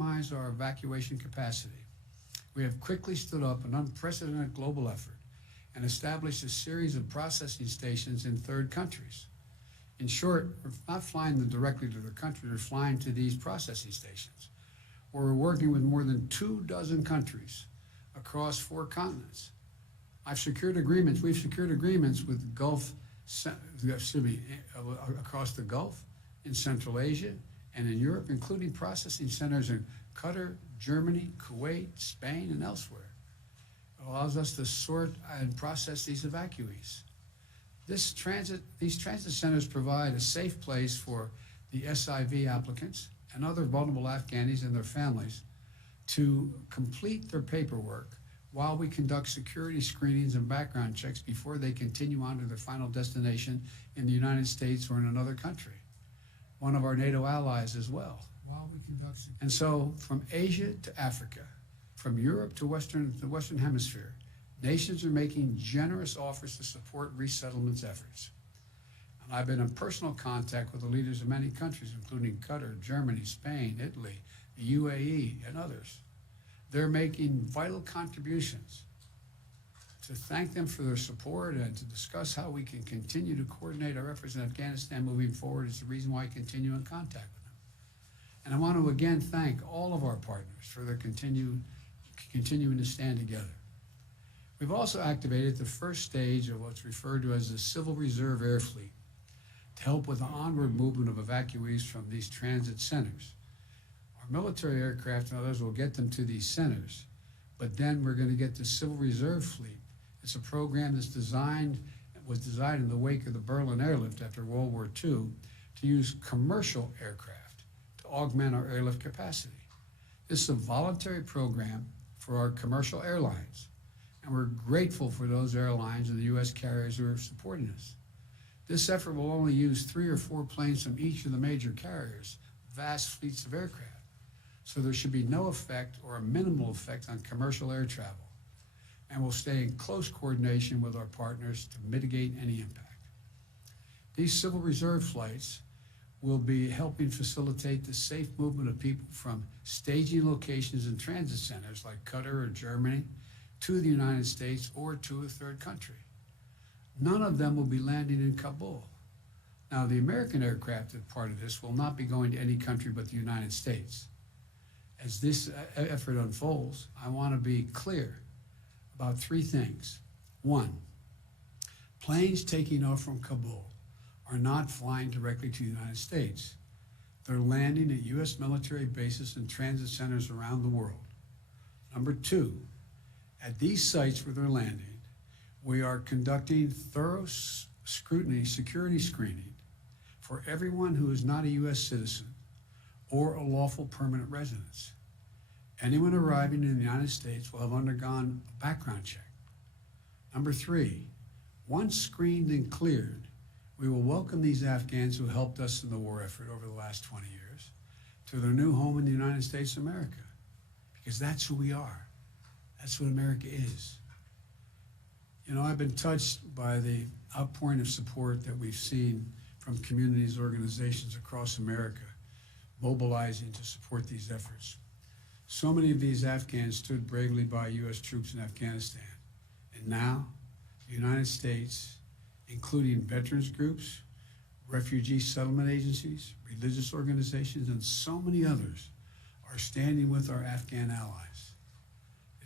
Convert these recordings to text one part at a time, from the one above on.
maximize our evacuation capacity, we have quickly stood up an unprecedented global effort and established a series of processing stations in third countries. In short, we're not flying them directly to their country, they're flying to these processing stations, where we're working with more than 24 countries across 4 continents. We've secured agreements with across the Gulf, in Central Asia, and in Europe, including processing centers in Qatar, Germany, Kuwait, Spain, and elsewhere. It allows us to sort and process these evacuees. These transit centers provide a safe place for the SIV applicants and other vulnerable Afghanis and their families to complete their paperwork while we conduct security screenings and background checks before they continue on to their final destination in the United States or in another country, one of our NATO allies as well. And so from Asia to Africa, from Europe to the Western Hemisphere, nations are making generous offers to support resettlement efforts. And I've been in personal contact with the leaders of many countries, including Qatar, Germany, Spain, Italy, the UAE, and others. They're making vital contributions. To thank them for their support and to discuss how we can continue to coordinate our efforts in Afghanistan moving forward is the reason why I continue in contact with them. And I want to again thank all of our partners for their continuing to stand together. We've also activated the first stage of what's referred to as the Civil Reserve Air Fleet to help with the onward movement of evacuees from these transit centers. Our military aircraft and others will get them to these centers, but then we're going to get the Civil Reserve Fleet. It's a program that's was designed in the wake of the Berlin airlift after World War II to use commercial aircraft to augment our airlift capacity. This is a voluntary program for our commercial airlines, and we're grateful for those airlines and the U.S. carriers who are supporting us. This effort will only use 3 or 4 planes from each of the major carriers, vast fleets of aircraft. So there should be no effect or a minimal effect on commercial air travel. And we'll stay in close coordination with our partners to mitigate any impact. These Civil Reserve flights will be helping facilitate the safe movement of people from staging locations and transit centers like Qatar or Germany to the United States or to a third country. None of them will be landing in Kabul. Now, the American aircraft as part of this will not be going to any country but the United States. As this effort unfolds, I want to be clear about 3 things. 1, planes taking off from Kabul are not flying directly to the United States. They're landing at U.S. military bases and transit centers around the world. Number 2, at these sites where they're landing, we are conducting thorough security screening for everyone who is not a U.S. citizen or a lawful permanent residence. Anyone arriving in the United States will have undergone a background check. Number 3, once screened and cleared, we will welcome these Afghans who helped us in the war effort over the last 20 years to their new home in the United States of America, because that's who we are. That's what America is. You know, I've been touched by the outpouring of support that we've seen from communities, organizations across America mobilizing to support these efforts. So many of these Afghans stood bravely by U.S. troops in Afghanistan. And now, the United States, including veterans groups, refugee settlement agencies, religious organizations, and so many others, are standing with our Afghan allies.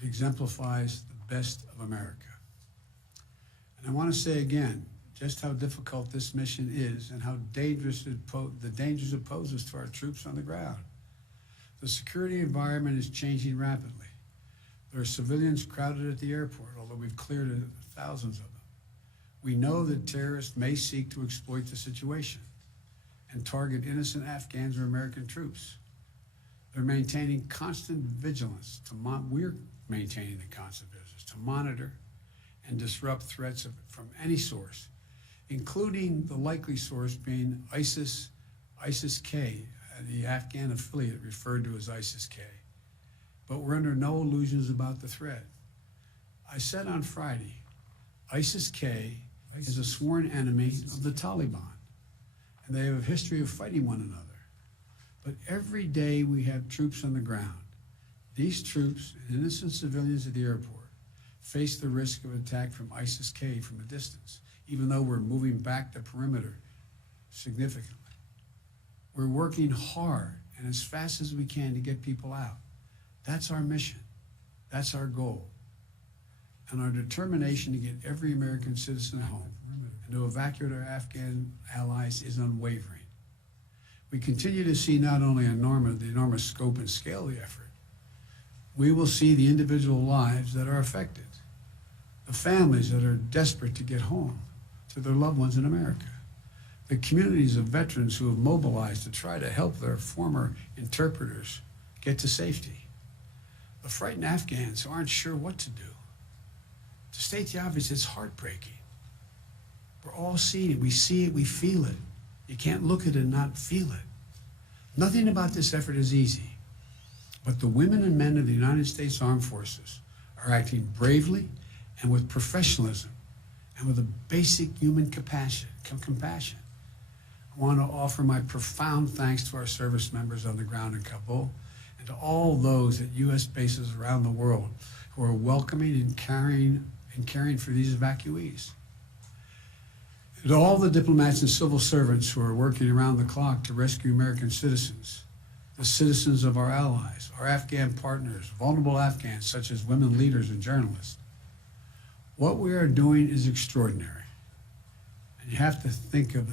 It exemplifies the best of America. And I want to say again, just how difficult this mission is and how dangerous the dangers it poses to our troops on the ground. The security environment is changing rapidly. There are civilians crowded at the airport, although we've cleared thousands of them. We know that terrorists may seek to exploit the situation and target innocent Afghans or American troops. They're maintaining constant vigilance. We're maintaining the constant vigilance to monitor and disrupt threats from any source, including the likely source being ISIS-K, the Afghan affiliate referred to as ISIS-K. But we're under no illusions about the threat. I said on Friday, ISIS-K is a sworn enemy of the Taliban, and they have a history of fighting one another. But every day we have troops on the ground. These troops and innocent civilians at the airport face the risk of attack from ISIS-K from a distance, even though we're moving back the perimeter significantly. We're working hard and as fast as we can to get people out. That's our mission. That's our goal. And our determination to get every American citizen home and to evacuate our Afghan allies is unwavering. We continue to see not only the enormous scope and scale of the effort, we will see the individual lives that are affected, the families that are desperate to get home to their loved ones in America, the communities of veterans who have mobilized to try to help their former interpreters get to safety, the frightened Afghans who aren't sure what to do. To state the obvious, it's heartbreaking. We're all seeing it. We see it, we feel it. You can't look at it and not feel it. Nothing about this effort is easy, but the women and men of the United States Armed Forces are acting bravely and with professionalism and with a basic human compassion. I want to offer my profound thanks to our service members on the ground in Kabul and to all those at U.S. bases around the world who are welcoming and caring for these evacuees. And to all the diplomats and civil servants who are working around the clock to rescue American citizens, the citizens of our allies, our Afghan partners, vulnerable Afghans such as women leaders and journalists. What we are doing is extraordinary. And you have to think of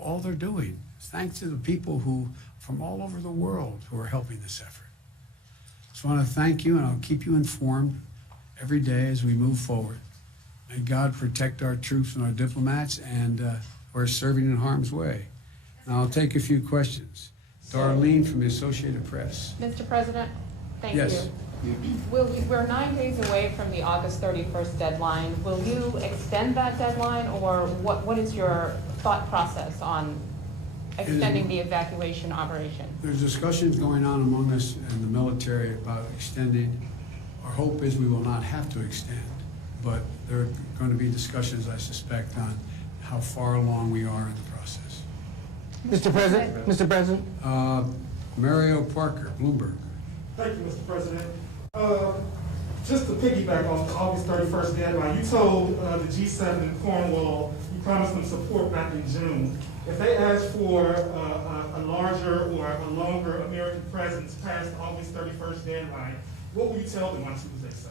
all they're doing, thanks to the people who, from all over the world, who are helping this effort. So I want to thank you, and I'll keep you informed every day as we move forward. May God protect our troops and our diplomats and who are serving in harm's way. Now I'll take a few questions. Darlene from the Associated Press. Mr. President, thank Yes. you. We're 9 days away from the August 31st deadline. Will you extend that deadline, or what is your thought process on extending the evacuation operation? There's discussions going on among us and the military about extending. Our hope is we will not have to extend, but there are going to be discussions, I suspect, on how far along we are in the process. Mr. President. Mario Parker, Bloomberg. Thank you, Mr. President. Just to piggyback off the August 31st deadline, you told the G7 in Cornwall, you promised them support back in June. If they ask for a larger or a longer American presence past the August 31st deadline, what will you tell them on Tuesday, sir?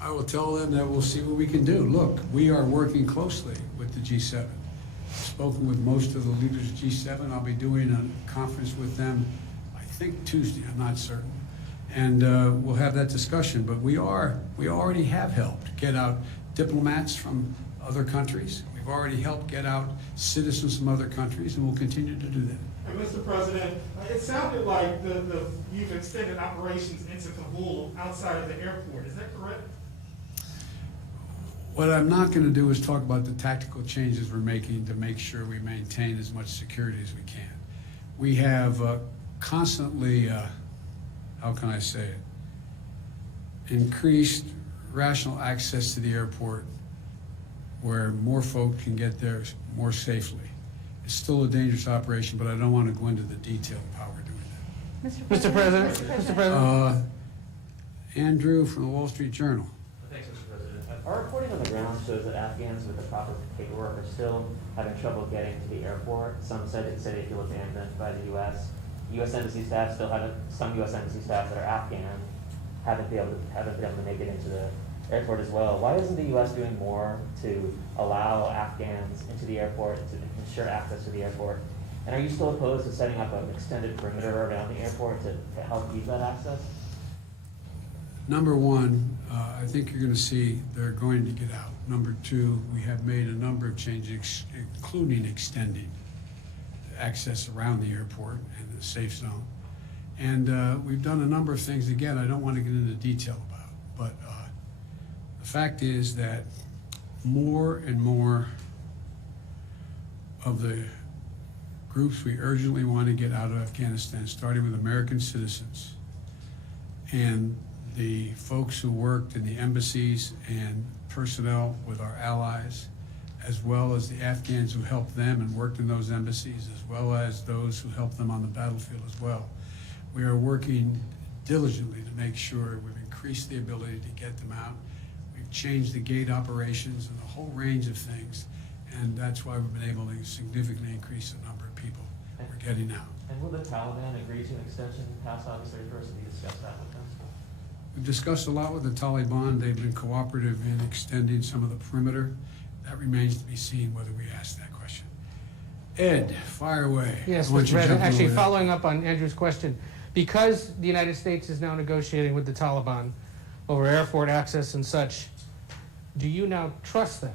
I will tell them that we'll see what we can do. Look, we are working closely with the G7. I've spoken with most of the leaders of G7. I'll be doing a conference with them, I think Tuesday, I'm not certain. And we'll have that discussion, but we already have helped get out diplomats from other countries. We've already helped get out citizens from other countries, and we'll continue to do that. And Mr. President, it sounded like you've extended operations into Kabul outside of the airport. Is that correct? What I'm not going to do is talk about the tactical changes we're making to make sure we maintain as much security as we can. We have constantly, how can I say it, increased rational access to the airport where more folk can get there more safely. It's still a dangerous operation, but I don't want to go into the detail of how we're doing that. Mr. President. Andrew from the Wall Street Journal. Thanks, Mr. President. Our reporting on the ground shows that Afghans with the proper paperwork are still having trouble getting to the airport. Some say they feel abandoned by the U.S. U.S. embassy staff still haven't. Some U.S. embassy staff that are Afghan haven't been able to make it into the airport as well. Why isn't the U.S. doing more to allow Afghans into the airport, to ensure access to the airport? And are you still opposed to setting up an extended perimeter around the airport to help ease that access? Number one, I think you're going to see they're going to get out. Number two, we have made a number of changes, including extending access around the airport and the safe zone. And we've done a number of things, again, I don't want to get into detail about, but the fact is that more and more of the groups we urgently want to get out of Afghanistan, starting with American citizens and the folks who worked in the embassies and personnel with our allies, as well as the Afghans who helped them and worked in those embassies, as well as those who helped them on the battlefield as well. We are working diligently to make sure we've increased the ability to get them out. We've changed the gate operations and a whole range of things, and that's why we've been able to significantly increase the number of people we're getting out. And will the Taliban agree to an extension past August 31st? Have you discussed that with them? We've discussed a lot with the Taliban. They've been cooperative in extending some of the perimeter. That remains to be seen whether we ask that question. Ed, fire away. Yes, Why don't Mr. you President, jump actually over that? following up on Andrew's question, because the United States is now negotiating with the Taliban over airport access and such, do you now trust them?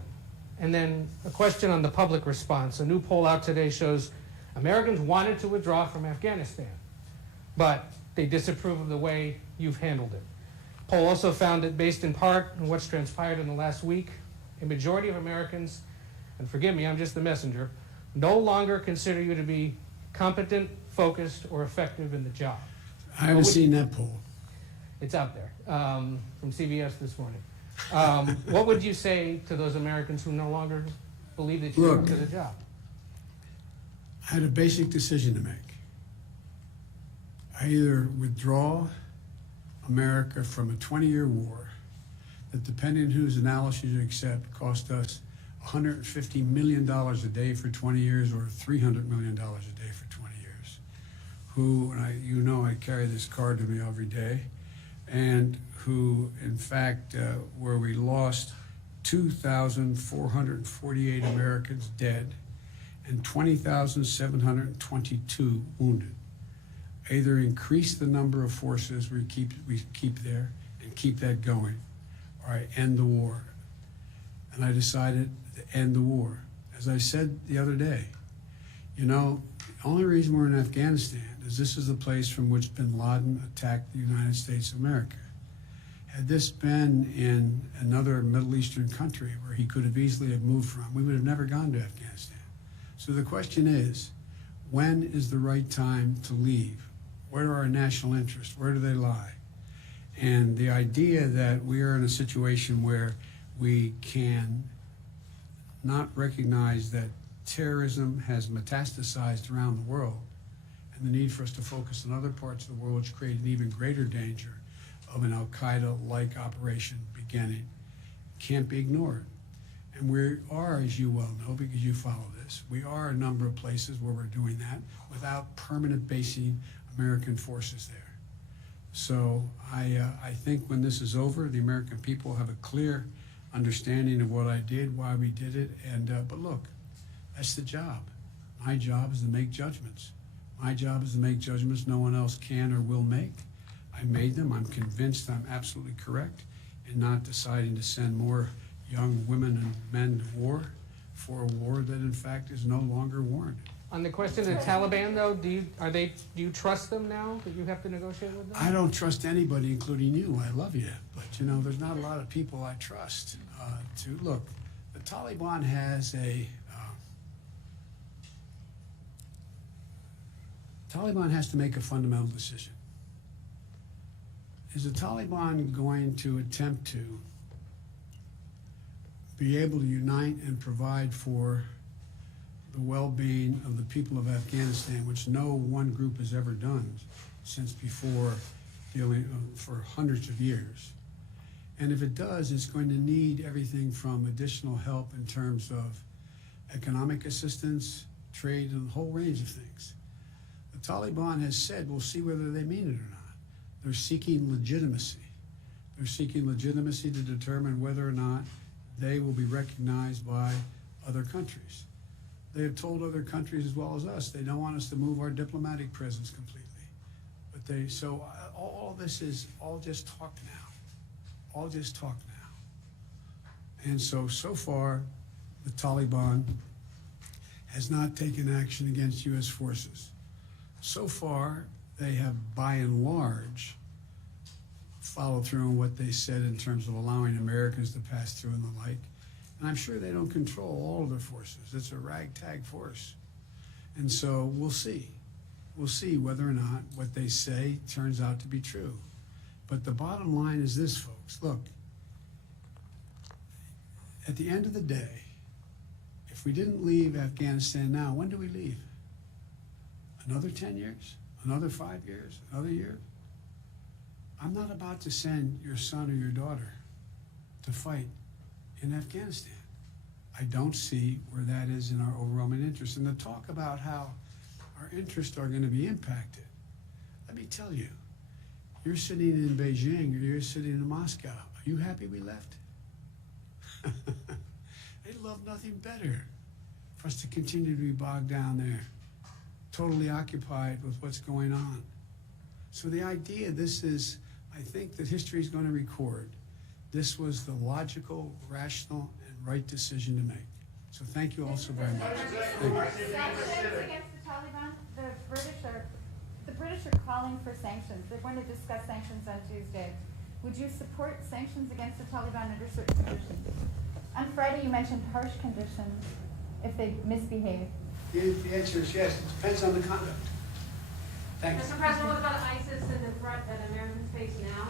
And then a question on the public response. A new poll out today shows Americans wanted to withdraw from Afghanistan, but they disapprove of the way you've handled it. Poll also found that based in part on what's transpired in the last week, a majority of Americans, and forgive me, I'm just the messenger, no longer consider you to be competent, focused, or effective in the job. I haven't seen that poll. It's out there from CBS this morning. What would you say to those Americans who no longer believe that you're Look. up to the job? I had a basic decision to make. I either withdraw America from a 20-year war that, depending on whose analysis you accept, cost us $150 million a day for 20 years or $300 million a day for 20 years. Who, and I carry this card to me every day, and who, in fact, where we lost 2,448 Americans dead and 20,722 wounded. Either increase the number of forces we keep there and keep that going, or I end the war. And I decided to end the war. As I said the other day, the only reason we're in Afghanistan is this is the place from which bin Laden attacked the United States of America. Had this been in another Middle Eastern country where he could have easily have moved from, we would have never gone to Afghanistan. So the question is, when is the right time to leave? Where are our national interests? Where do they lie? And the idea that we are in a situation where we can not recognize that terrorism has metastasized around the world, and the need for us to focus on other parts of the world which create an even greater danger of an Al-Qaeda-like operation beginning, can't be ignored. And we are, as you well know, because you follow this, we are a number of places where we're doing that without permanent basing American forces there. So I think when this is over, the American people have a clear understanding of what I did, why we did it, and but look, that's the job. My job is to make judgments. My job is to make judgments no one else can or will make. I made them. I'm convinced I'm absolutely correct in not deciding to send more young women and men to war for a war that in fact is no longer warranted. On the question of the Taliban, though, do you trust them now that you have to negotiate with them? I don't trust anybody, including you. I love you, but there's not a lot of people I trust. Look, the Taliban has Taliban has to make a fundamental decision. Is the Taliban going to attempt to be able to unite and provide for the well-being of the people of Afghanistan, which no one group has ever done since before, for hundreds of years? And if it does, it's going to need everything from additional help in terms of economic assistance, trade, and a whole range of things. The Taliban has said, we'll see whether they mean it or not. They're seeking legitimacy. They're seeking legitimacy to determine whether or not they will be recognized by other countries. They have told other countries as well as us they don't want us to move our diplomatic presence completely. But all this is all just talk now. All just talk now. And so far, the Taliban has not taken action against U.S. forces. So far, they have, by and large, followed through on what they said in terms of allowing Americans to pass through and the like. And I'm sure they don't control all of their forces. It's a ragtag force. And so we'll see. We'll see whether or not what they say turns out to be true. But the bottom line is this, folks. Look, at the end of the day, we didn't leave Afghanistan now, when do we leave? Another 10 years? Another 5 years? Another year? I'm not about to send your son or your daughter to fight in Afghanistan. I don't see where that is in our overwhelming interest. And to talk about how our interests are going to be impacted, let me tell you, you're sitting in Beijing or you're sitting in Moscow. Are you happy we left? They'd love nothing better for us to continue to be bogged down there, totally occupied with what's going on. So the idea, I think that history is going to record, this was the logical, rational, and right decision to make. So thank you all so very much. Thank you. Sanctions against the Taliban, the British are calling for sanctions. They're going to discuss sanctions on Tuesday. Would you support sanctions against the Taliban under certain conditions? On Friday, you mentioned harsh conditions if they misbehave. The answer is yes. It depends on the conduct. Thanks. Mr. President, what about ISIS and the threat that Americans face now?